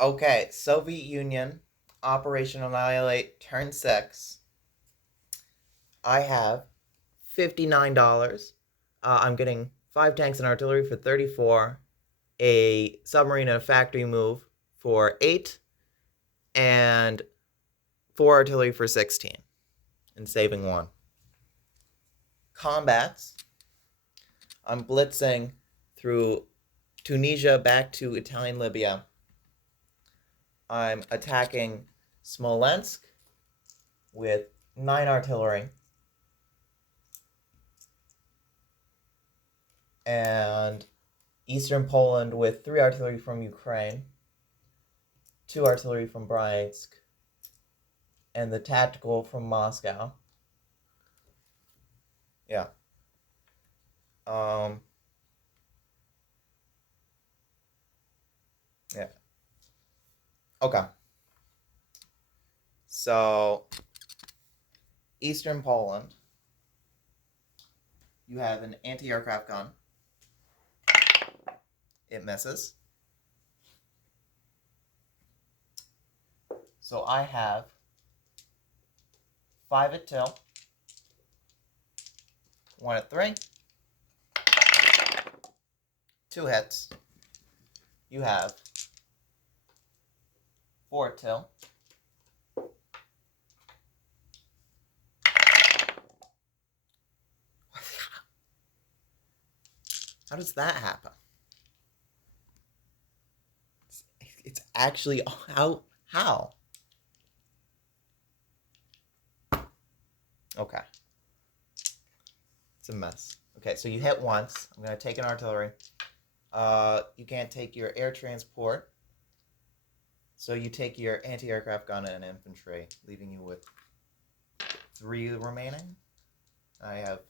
Okay, Soviet Union, Operation Annihilate, turn 6. I have $59. I'm getting 5 tanks and artillery for 34, a submarine and a factory move for 8, and 4 artillery for 16, and saving 1. Combats, I'm blitzing through Tunisia back to Italian Libya. I'm attacking Smolensk with 9 artillery and Eastern Poland with 3 artillery from Ukraine, 2 artillery from Bryansk, and the tactical from Moscow. Yeah. Yeah. Okay. So, Eastern Poland, you have an anti-aircraft gun. It misses. So I have 5 at 2, 1 at 3, 2 hits. You have 4 at 2. How does that happen? It's actually how? Okay. It's a mess. Okay, so you hit once. I'm gonna take an artillery. You can't take your air transport. So you take your anti-aircraft gun and infantry, leaving you with 3 remaining. I have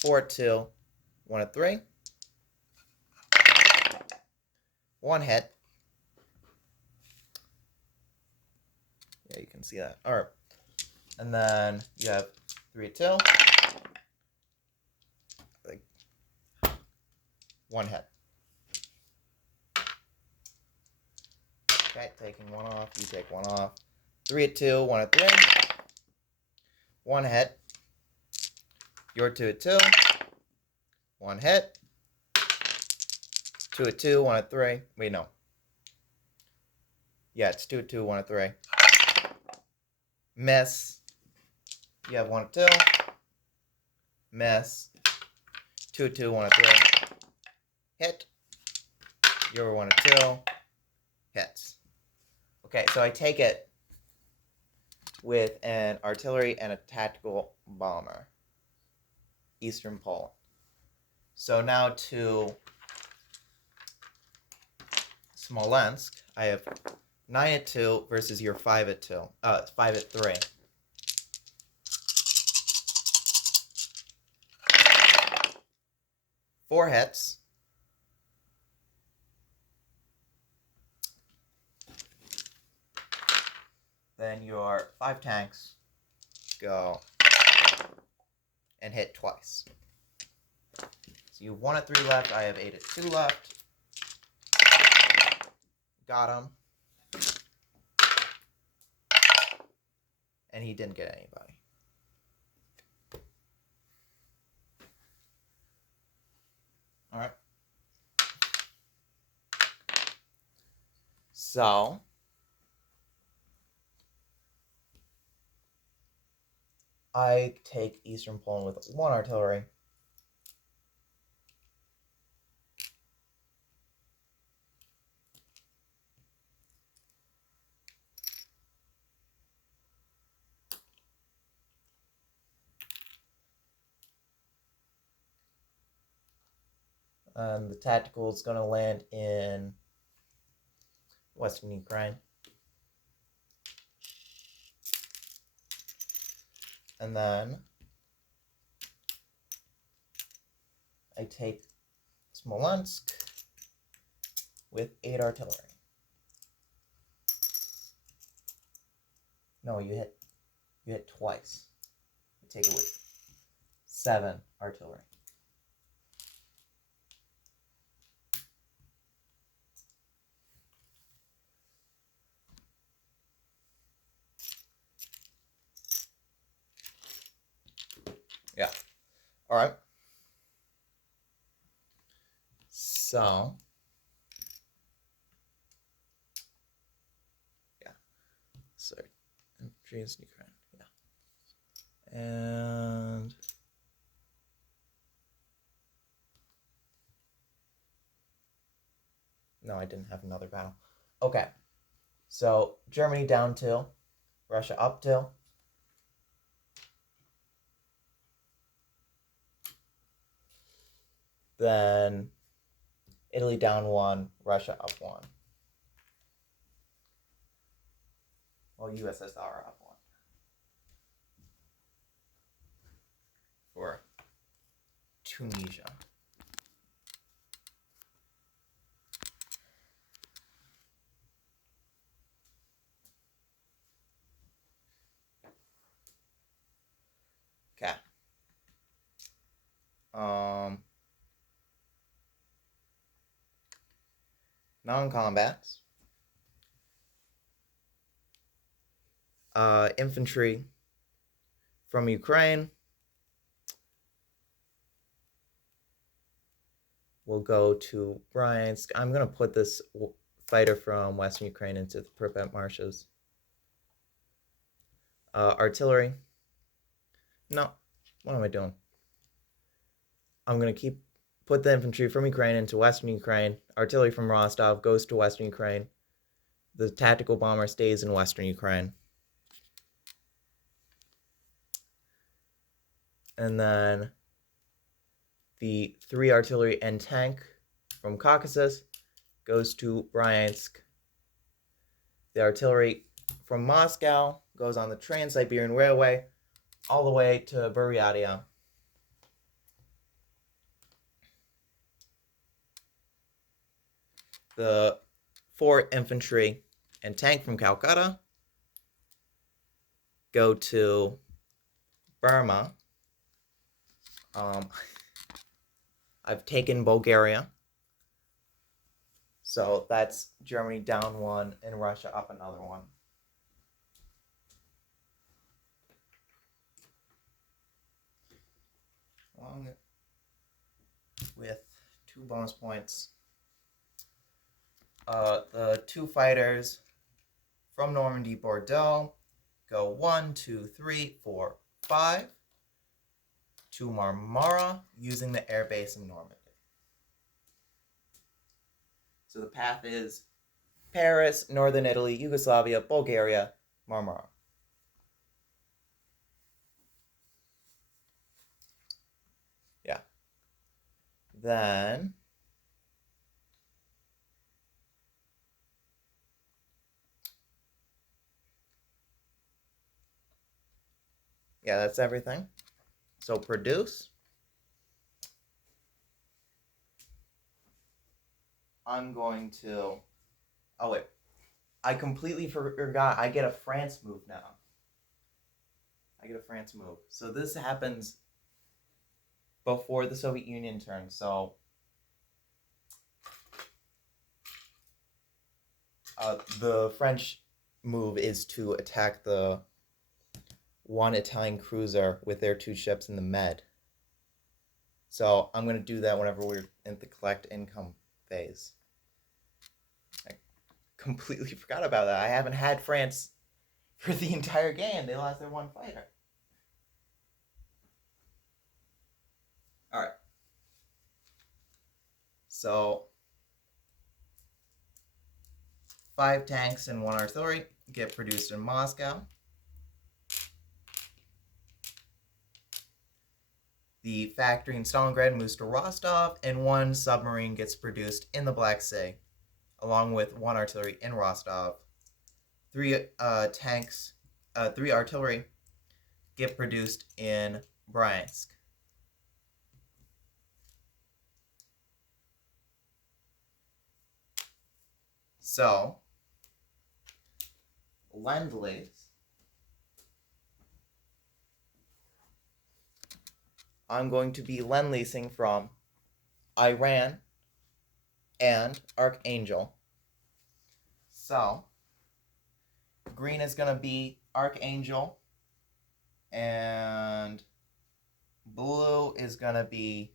4 at 2, 1 at 3. 1 hit. Yeah, you can see that. All right. And then you have 3 at 2. 1 hit. Okay, taking 1 off. You take 1 off. 3 at 2, 1 at 3. 1 hit. You're 2 at 2. 1 hit. 2 at 2, 1 at 3. Wait, no. Yeah, it's 2 at 2, 1 at 3. Miss. You have 1 at 2. Miss. 2 at 2, 1 at 3. Hit. You're 1 at 2. Hits. Okay, so I take it with an artillery and a tactical bomber. Eastern Poland. So now to Smolensk, I have 9 at 2 versus your 5 at 2. 5 at 3. Four hits. Then your 5 tanks go and hit twice. So you have 1 at 3 left. I have 8 at 2 left. Got him. And he didn't get anybody. All right. So I take Eastern Poland with 1 artillery. The tactical is going to land in Western Ukraine. And then I take Smolensk with 8 artillery. No, you hit twice. I take it with 7 artillery. Yeah. All right. So, yeah. So, infantry is Ukraine. Yeah. And no, I didn't have another battle. Okay. So, Germany down 2, Russia up 2. Then Italy down 1, Russia up 1. Well, USSR up 1. For Tunisia. Okay. Non-combats. Infantry from Ukraine will go to Bryansk. I'm going to put this fighter from Western Ukraine into the Pripyat marshes. Artillery. No. What am I doing? I'm going to put the infantry from Ukraine into Western Ukraine. Artillery from Rostov goes to Western Ukraine. The tactical bomber stays in Western Ukraine. And then the 3 artillery and tank from Caucasus goes to Bryansk. The artillery from Moscow goes on the Trans-Siberian Railway all the way to Buryatia. The 4 infantry and tank from Calcutta go to Burma. I've taken Bulgaria. So that's Germany down 1 and Russia up another 1. Along with 2 bonus points. The 2 fighters from Normandy, Bordeaux go 1, 2, 3, 4, 5 to Marmara using the airbase in Normandy. So the path is Paris, Northern Italy, Yugoslavia, Bulgaria, Marmara. Yeah. Then yeah, that's everything. So produce. I'm going to... Oh, wait. I completely forgot. I get a France move now. So this happens before the Soviet Union turn. So the French move is to attack the 1 Italian cruiser with their 2 ships in the Med. So I'm going to do that whenever we're in the collect income phase. I completely forgot about that. I haven't had France for the entire game. They lost their 1 fighter. Alright. So 5 tanks and 1 artillery get produced in Moscow. The factory in Stalingrad moves to Rostov, and 1 submarine gets produced in the Black Sea, along with 1 artillery in Rostov. 3 tanks, 3 artillery get produced in Bryansk. So, Lend-Lease. I'm going to be Lend-Leasing from Iran and Archangel. So, green is going to be Archangel, and blue is going to be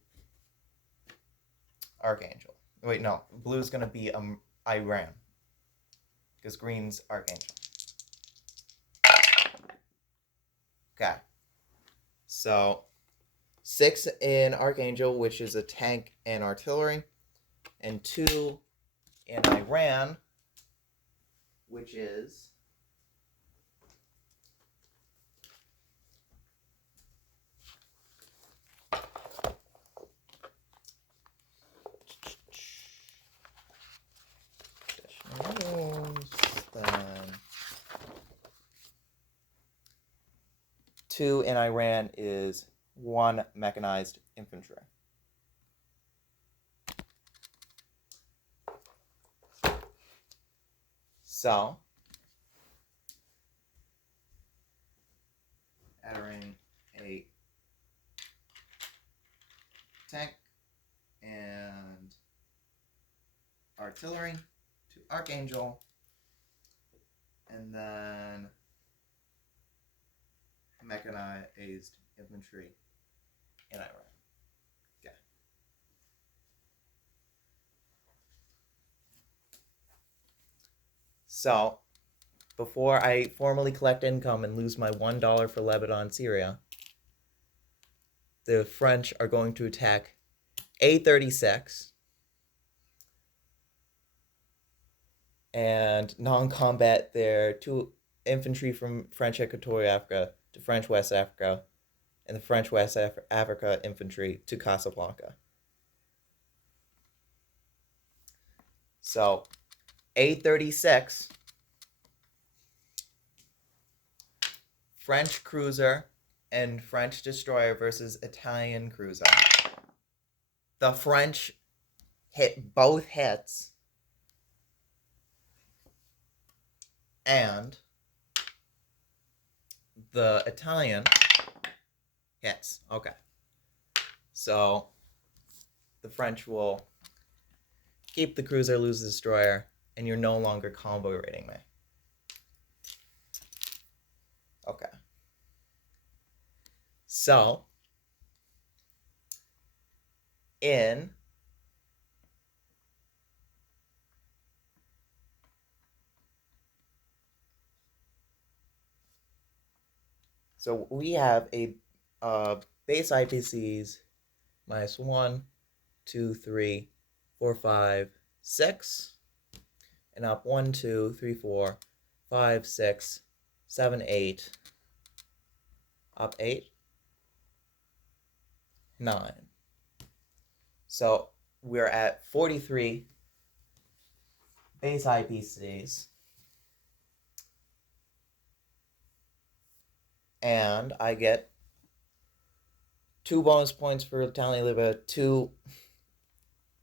Archangel. Wait, no. Blue is going to be Iran. Because green's Archangel. Okay. So, 6 in Archangel, which is a tank and artillery. And 2 in Iran, which is then 2 in Iran is 1 mechanized infantry. So, entering a tank and artillery to Archangel, and then mechanized infantry in Iran. Okay. So, before I formally collect income and lose my $1 for Lebanon, Syria, the French are going to attack A-36 and non-combat their 2 infantry from French Equatorial Africa to French West Africa and the French West Africa infantry to Casablanca. So, A-36, French cruiser and French destroyer versus Italian cruiser. The French hit both hits, and the Italian hits. Okay. So the French will keep the cruiser, lose the destroyer, and you're no longer convoy raiding me. Okay. So, so we have a base IPCs minus 1, 2, 3, 4, 5, 6, and up 1, 2, 3, 4, 5, 6, 7, 8, up 8, 9. So we're at 43 base IPCs. And I get 2 bonus points for Italian Libya, 2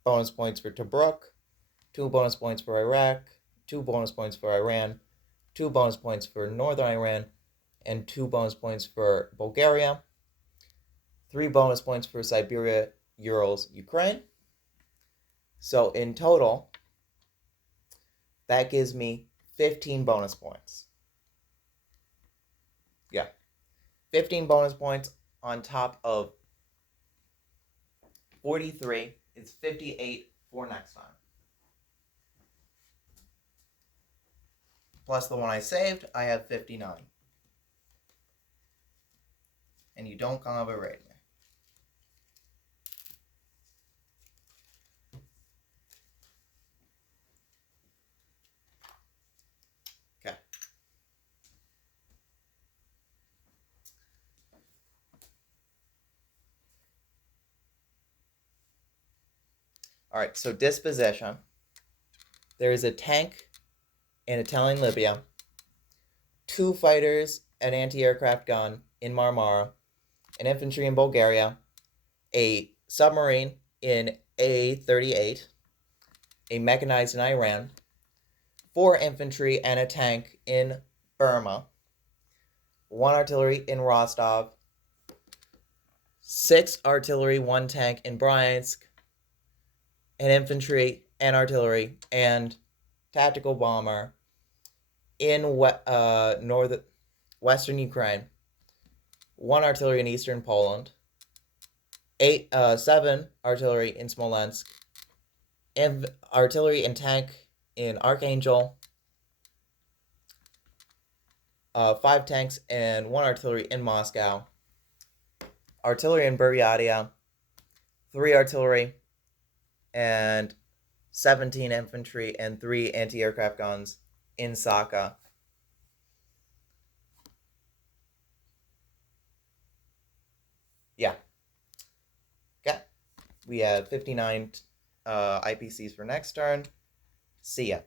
bonus points for Tobruk, 2 bonus points for Iraq, 2 bonus points for Iran, 2 bonus points for Northern Iran, and 2 bonus points for Bulgaria, 3 bonus points for Siberia, Urals, Ukraine. So in total, that gives me 15 bonus points. Yeah. 15 bonus points on top of 43. It's 58 for next time. Plus the one I saved, I have 59. And you don't convoy raid me. Okay. Alright, so disposition. There is a tank in Italian Libya, 2 fighters, an anti-aircraft gun in Marmara, an infantry in Bulgaria, a submarine in A-38, a mechanized in Iran, 4 infantry and a tank in Burma, 1 artillery in Rostov, 6 artillery, 1 tank in Bryansk, an infantry and artillery and tactical bomber in western Ukraine, 1 artillery in eastern Poland, 7 artillery in Smolensk, and artillery and tank in Archangel, 5 tanks and 1 artillery in Moscow, artillery in Buryatia, 3 artillery and 17 infantry and 3 anti-aircraft guns in Saka. Yeah. Okay. We have 59 IPCs for next turn. See ya.